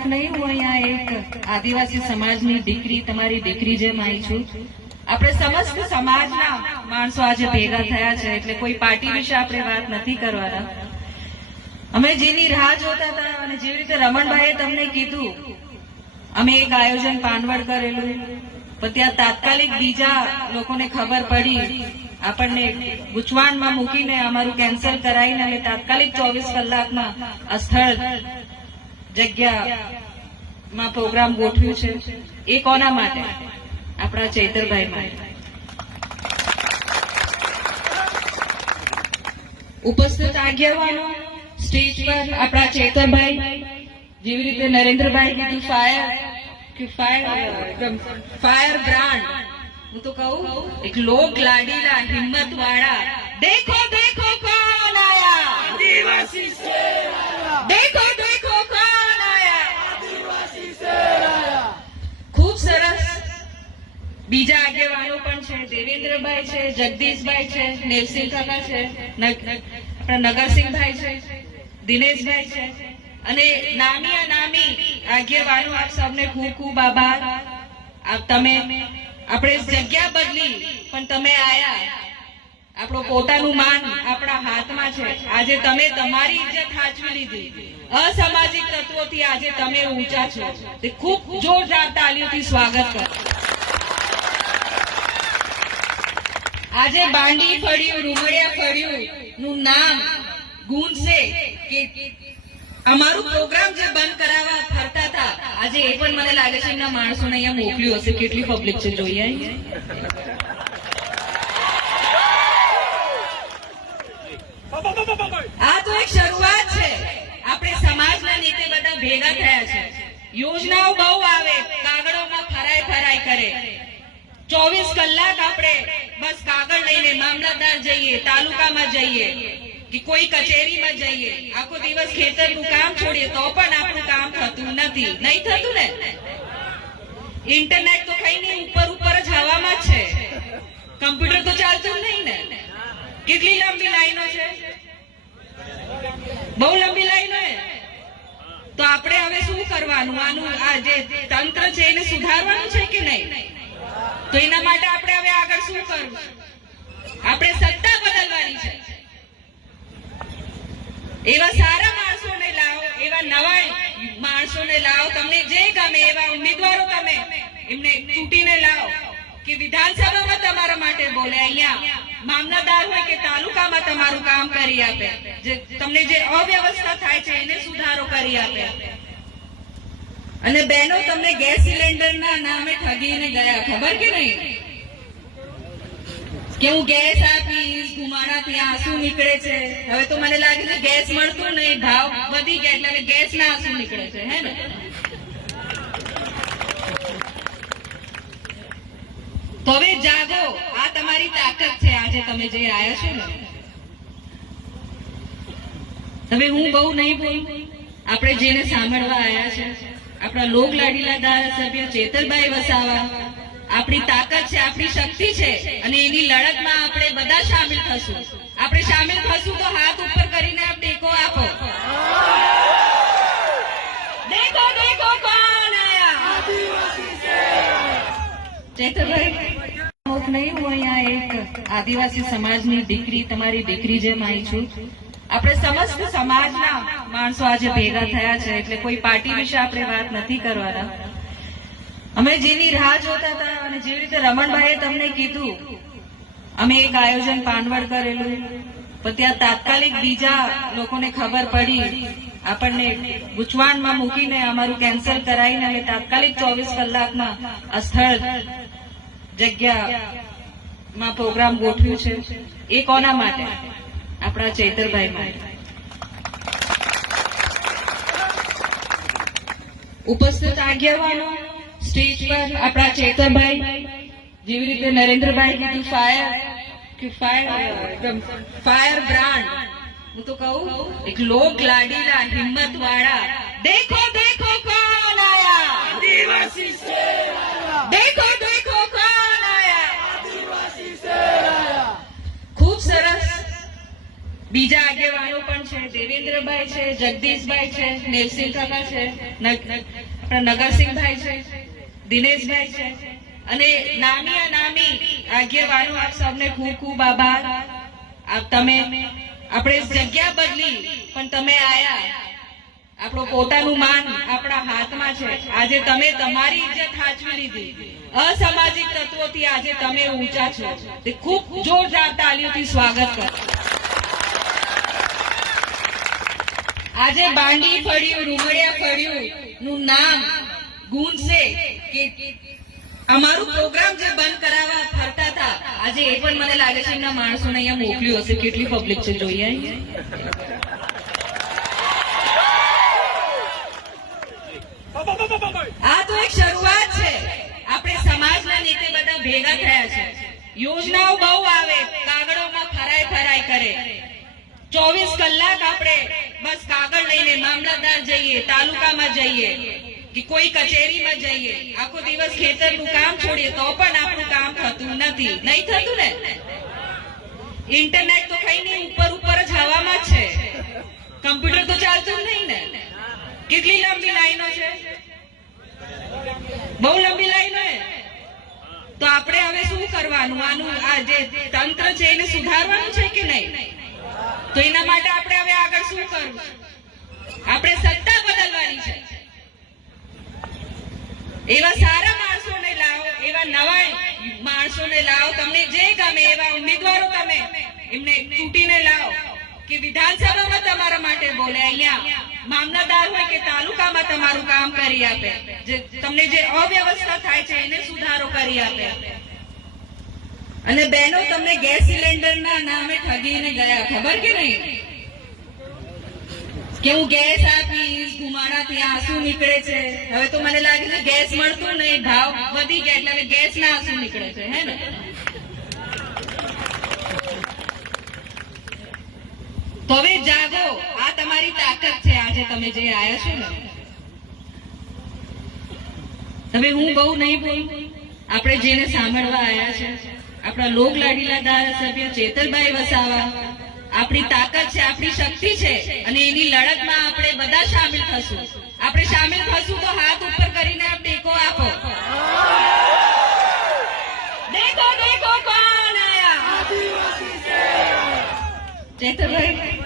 અચાનક નહીં હું અહીંયા એક આદિવાસી સમાજની દીકરી, તમારી દીકરી જેમ આવી છું. આપણે સમસ્ત સમાજના માણસો આજે ભેગા થયા છે, એટલે કોઈ પાર્ટી વિશે આપણે વાત નથી કરવાના. અમે જેની રાહ જોતા હતા અને જેવી રીતે રમણભાઈએ તમને કીધું, અમે એક આયોજન પાનવડ કરેલું, પણ ત્યાં તાત્કાલિક બીજા લોકોને ખબર પડી, આપણને ગૂંચવાણમાં મૂકીને અમારું કેન્સલ કરાવીને અમે તાત્કાલિક ચોવીસ કલાકમાં આ સ્થળ જગ્યામાં પ્રોગ્રામ ગોઠવ્યું છે એ કોના માટે? આપણા ચૈતરભાઈ માટે. ઉપસ્થિત આગેવાનો સ્ટેજ પર આપણા ચેતરભાઈ જેવી રીતે નરેન્દ્રભાઈ કીધું ફાયર કે ફાયર ફાયર બ્રાન્ડ. હું તો કહું એક લોક લાડીલા હિંમત વાળા દેખો દેખો કોણ આયા? દેખો કોણ આયા આદિવાસી શેર આયા ખૂબ સરસ બીજા આગેવાનો પણ છે, દેવેન્દ્રભાઈ છે, જગદીશભાઈ છે નેવસિંહ કાકા છે નગરસિંહભાઈ છે, દિનેશભાઈ છે. અને નામી અનામી આગેવાનો, આપ સૌને ખૂબ ખૂબ આભાર. આપ તમે, આપણે જગ્યા બદલી, પણ તમે આયા. આપણો પોતાનું માન આપણા હાથમાં છે. આજે તમે તમારી ઇજ્જત હાચવી લીધી. અસામાજિક તત્વોથી આજે તમે ઊંચા છો. તે ખૂબ જોરદાર તાલીઓથી સ્વાગત કરો. આજે બાંડી ફળ્યું રૂમડિયા ફળ્યું નું નામ ગુંજશે કે અમારું પ્રોગ્રામ જે બંધ કરાવવા ફરતા હતા, આજે એ પણ મને લાગે છે એમના માણસોને અહીંયા મોકલ્યું હશે. કેટલી પબ્લિક છે જોઈએ આ તો એક શરૂઆત છે. આપણે સમાજના નીતિ બધા ભેગા થયા છે. યોજનાઓ બહુ આવે, કાગળોમાં ફરાય ફરાય કરે. ચોવીસ કલાક આપણે બસ કાગળ લઈને મામલતદાર જઈએ, તાલુકામાં જઈએ, કે કોઈ કચેરીમાં જઈએ. આખો દિવસ ખેતરનું કામ છોડીએ તો પણ આપણું કામ થતું નથી. નહીં થતું ને? ઇન્ટરનેટ તો કઈ નહીં, ઉપર ઉપર જ હવામાં છે. કમ્પ્યુટર તો ચાલતું નહીં ને? કેટલી લાંબી લાઈનો છે? બહુ લાંબી લાઈનો તો આપણે હવે શું કરવાનું? આનું આ જે તંત્ર છે એને સુધારવાનું છે કે નહીં? તો એના માટે આપણે હવે આગળ શું કરવું? આપણે સત્તા બદલવાની છે. એવા સારા માણસોને લાવો, એવા નવા માણસોને લાવો. તમને જે ગમે, એવા ઉમેદવારો તમે એમને ચૂંટીને લાવો. કે વિધાનસભામાં તમારા માટે બોલે, અહીંયા મામલતદાર હોય કે તાલુકામાં તમારું કામ કરી આપે. તમને જે અવ્યવસ્થા થાય છે, એને સુધારો કરી આપે. અને બહેનો, તમને ગેસ સિલિન્ડર ના નામે ઠગીને ગયા. ખબર કે નહીં? કે હું ગેસ આપીશ ધુમાડાથી આંસુ નીકળે છે. હવે તો મને લાગે છે ગેસ મળતું નહીં. ભાવ વધી ગયા એટલે ગેસ ના આંસુ નીકળે છે, હે ને? તો હવે જાગો. આ તમારી તાકાત છે. આજે તમે જે આયા છો ને. હવે હું બહુ નહીં બોલું. આપણે જેને સાંભળવા આયા છે આપણા લોક લાડીલા ધારાસભ્ય ચેતરભાઈ વસાવા, આપણી તાકાત છે, આપણી શક્તિ છે અને એની લડતમાં આપણે બધા સામેલ થશું. આપણે સામેલ થશું તો હાથ ઉપર કરીને આપ ટેકો આપો. દેખો દેખો કોણ ચૈતરભાઈ નહીં, હું અહીંયા એક આદિવાસી સમાજની દીકરી, તમારી દીકરી જેમ આવી છું. આપણે સમસ્ત સમાજના માણસો આજે ભેગા થયા છે, એટલે કોઈ પાર્ટી વિશે આપણે વાત નથી કરવાના. અમે જેની રાહ જોતા હતા અને જેવી રીતે રમણભાઈએ તમને કીધું, અમે એક આયોજન પાનવડ કરેલું, પણ ત્યાં તાત્કાલિક બીજા લોકોને ખબર પડી. આપણને ગુચવાણમાં મૂકીને અમારું કેન્સલ કરાવીને અમે તાત્કાલિક ચોવીસ કલાકમાં આ સ્થળ જગ્યામાં પ્રોગ્રામ ગોઠવ્યું છે. એ કોના માટે? આપણા ચૈતરભાઈ માટે. ઉપસ્થિત આગેવાનો, સ્ટેજ પર આપણા ચેતરભાઈ, જેવી રીતે નરેન્દ્રભાઈ કીધું ફાયર ફાયર ફાયર બ્રાન્ડ હું તો કહું, એક લોક લાડીલા હિંમત વાળા દેખો દેખો, કોણ આયા? આદિવાસી શેર આયા દેખો દેખો કોણ આયા આદિવાસી શેર આયા ખૂબ સરસ બીજા આગેવાનો પણ છે, દેવેન્દ્રભાઈ છે, જગદીશભાઈ છે નેવસિંહ કાકા છે નગરસિંહભાઈ છે, દિનેશભાઈ છે. અને નામી નામી આગેવાનો આપ સૌને ખૂબ ખૂબ આભાર. આપ તમે, આપણે જગ્યા બદલી, પણ તમે આયા. આપણો પોતાનું માન આપણા હાથમાં છે. આજે તમે તમારી ઇજ્જત હાચવી લીધી. અસામાજિક તત્વોથી આજે તમે ઊંચા છો. તે ખૂબ જોરદાર તાલીઓથી સ્વાગત કરો. આજે બાંડી ફળ્યું રૂમડિયા ફળ્યું નું નામ ગુંજશે કે અમારું પ્રોગ્રામ જે બંધ કરાવવા ફરતા હતા, આજે એ પણ મને લાગે છે એમના માણસોને અહીંયા મોકલ્યું હશે. કેટલી પબ્લિક છે જોઈએ. આ તો એક શરૂઆત છે. આપણે સમાજના નીતિ બધા ભેગા થયા છે. યોજનાઓ બહુ આવે, કાગળોમાં ફરાય ફરાય કરે. ચોવીસ કલાક આપણે બસ કાગળ લઈને મામલતદાર જઈએ, તાલુકામાં જઈએ, કે કોઈ કચેરીમાં જઈએ. આખો દિવસ ખેતરનું કામ છોડીએ, તો પણ આપણું કામ થતું નથી. નહીં થતું ને? ઇન્ટરનેટ તો કઈ નહીં, ઉપર ઉપર જ હવામાં છે. કમ્પ્યુટર તો ચાલતું નહીં ને? કેટલી લાંબી લાઈનો છે? બહુ લાંબી લાઈનો તો આપણે હવે શું કરવાનું? આનું આ જે તંત્ર છે એને સુધારવાનું છે કે નહીં? તો એના માટે આપણે હવે આગળ શું કરવું? આપણે સત્તા બદલવાની છે. એવા સારા માણસોને લાવો, એવા નવા માણસોને લાવો. તમને જે ગમે, એવા ઉમેદવારો તમે એમને ચૂંટીને લાવો. કે વિધાનસભામાં તમારા માટે બોલે, અહીંયા મામલતદાર હોય કે તાલુકામાં તમારું કામ કરી આપે. તમને જે અવ્યવસ્થા થાય છે, એને સુધારો કરી આપે. અને બહેનો તમને ગેસ સિલિન્ડર ના નામે ઠગીને ગયા, ખબર કે નહીં? કે હું ગેસ આપીશ, ધુમાડાથી આંસુ નીકળે છે. હવે તો મને લાગે છે ગેસ મળતું નહીં, ભાવ વધી ગયા, એટલે ગેસ ના આંસુ નીકળે છે, હે ને? તો હવે જાગો, આ તમારી તાકાત છે, આજે તમે જે આયા છો ને. હવે હું બહુ નહીં બોલું, આપણે જેને સાંભળવા આયા છે. આપણા લોક લાડીલા ધારાસભ્ય ચેતરભાઈ વસાવા આપણી તાકાત છે આપણી શક્તિ છે અને એની લડતમાં આપણે બધા સામેલ થશું. આપણે સામેલ થશું તો હાથ ઉપર કરીને આપ ટેકો આપો. ચેતરભાઈ